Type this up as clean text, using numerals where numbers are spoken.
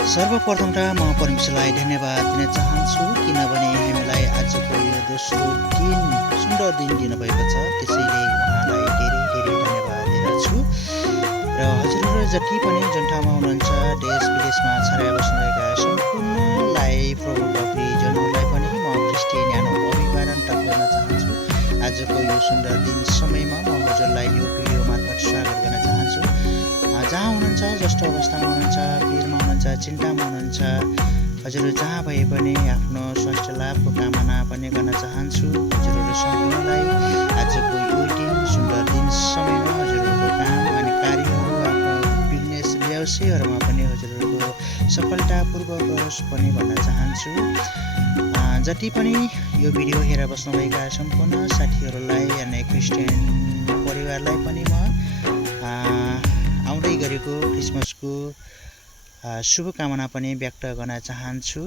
सर्वप्रथम त म परमेश्वरलाई धन्यवाद दिन चाहन्छु किनभने हामीलाई आजको यो दोस्रो दिन सुन्दर दिन दिनुभएको छ। त्यसैले उहाँलाई धेरै धेरै धन्यवाद दिँदछु। र हजुरहरू जति पनि जुन ठाउँमा हुनुहुन्छ देश विदेशमा छाएर बस्नुभएका सम्पूर्णलाई प्रभुका प्रियजनहरूलाई पनि म क्रिस्टियानो अभिवादन टक्राउन चाहन्छु। आजको यो सुन्दर दिन समयमा म हजुरलाई यो भिडियो मार्फत स्वागत गर्न चाहन्छु। जहाँ हुनुहुन्छ, जस्तो अवस्थामा हुनुहुन्छ, भिडमा हुनुहुन्छ, चिन्तामा हुनुहुन्छ, हजुरहरू जहाँ भए पनि आफ्नो स्वास्थ्य लाभको कामना पनि गर्न चाहन्छु। हजुरहरू सम्पूर्णलाई आजको यो दिन सुन्दर दिन समयमा हजुरहरूको काम अनि कार्यहरू, आफ्नो बिजनेस व्यवसायहरूमा पनि हजुरहरूको सफलतापूर्वक होस् पनि भन्न चाहन्छु। जति पनि यो भिडियो हेरेर बस्नुभएका सम्पूर्ण साथीहरूलाई अनि क्रिस्चियन परिवारलाई पनि म आउँदै गरेको क्रिसमसको शुभकामना पनि व्यक्त गर्न चाहन्छु।